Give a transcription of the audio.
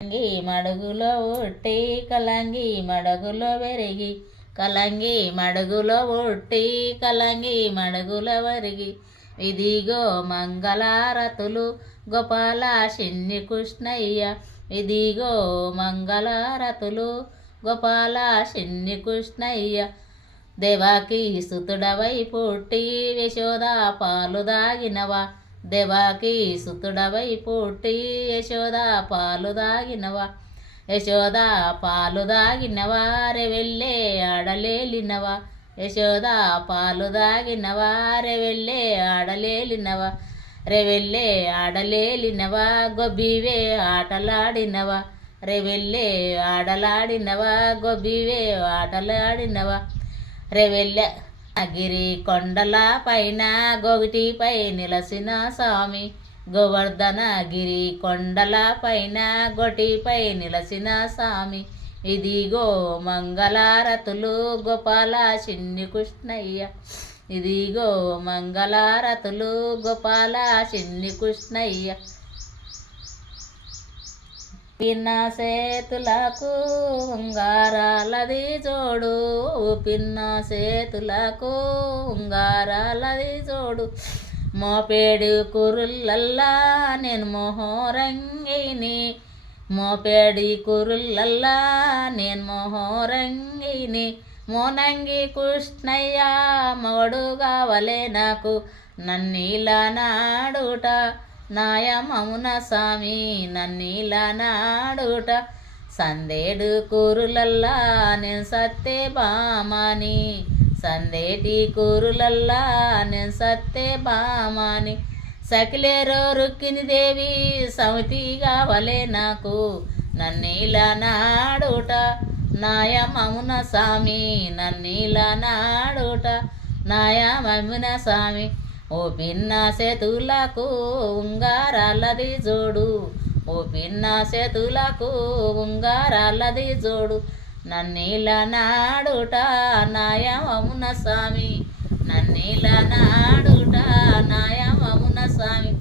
కలంగి మడుగులో ఉట్టి కలంగి మడుగులో పెరిగి కలంగి మడుగులో ఉట్టి కలంగి మడుగులో వరిగి ఇదిగో మంగళారతులు గోపాల చిన్ని కృష్ణయ్య ఇదిగో మంగళారతులు గోపాల చిన్ని కృష్ణయ్య దేవాకి సుతుడవై పుట్టి యశోద పాలు దాగినవా దేవాకి సుతుడవై పుట్టి యశోద పాలు దాగినవా యశోద పాలు దాగినవా రెవెల్లే ఆడలేలినవా యశోద పాలు దాగినవా రెవెల్లే ఆడలేలినవా రెవెల్లే ఆడలేలినవా గొబ్బివే ఆటలాడినవా రెవెల్లే ఆడలాడినవా గొబ్బివే ఆటలాడినవా రెవెల్లె గిరి కొండల పైన గొగిటిపై నిలసిన స్వామి గోవర్ధన గిరి కొండల పైన గొటిపై నిలసిన స్వామి ఇదిగో మంగళారతులు గోపాల చిన్ని కృష్ణయ్య ఇదిగో మంగళారతులు గోపాల చిన్ని కృష్ణయ్య పిన్న సేతులకు ఉంగారాలది జోడు పిన్న సేతులకు ఉంగారాలది జోడు మోపేడు కురుల్లల్లా నేను మొహోరంగిని మోపేడి కురుల్లల్లా నేను మొహోరంగిని మోనంగి కృష్ణయ్య మొడు కావలే నాకు నన్నీలా నాడుట నాయమమున స్వామి నన్నీలా నాడుట సందేడు కూరులల్లా నేను సత్తే బామాని సందేటి కూరులల్లా నేను సత్తే బామాని సకిలేరో రుక్కిని దేవి సమితి కావలే నాకు నన్నీలా నాడుట నాయమమున స్వామి నన్నీలా నాడుట నాయమమున స్వామి ఓ పిన్న చేతులకు ఉంగారాలది జోడు ఓ పిన్న చేతులకు ఉంగారాలది జోడు నన్నీలా నాడుట నాయమమున స్వామి నన్నీలా నాడుట నాయమమున స్వామి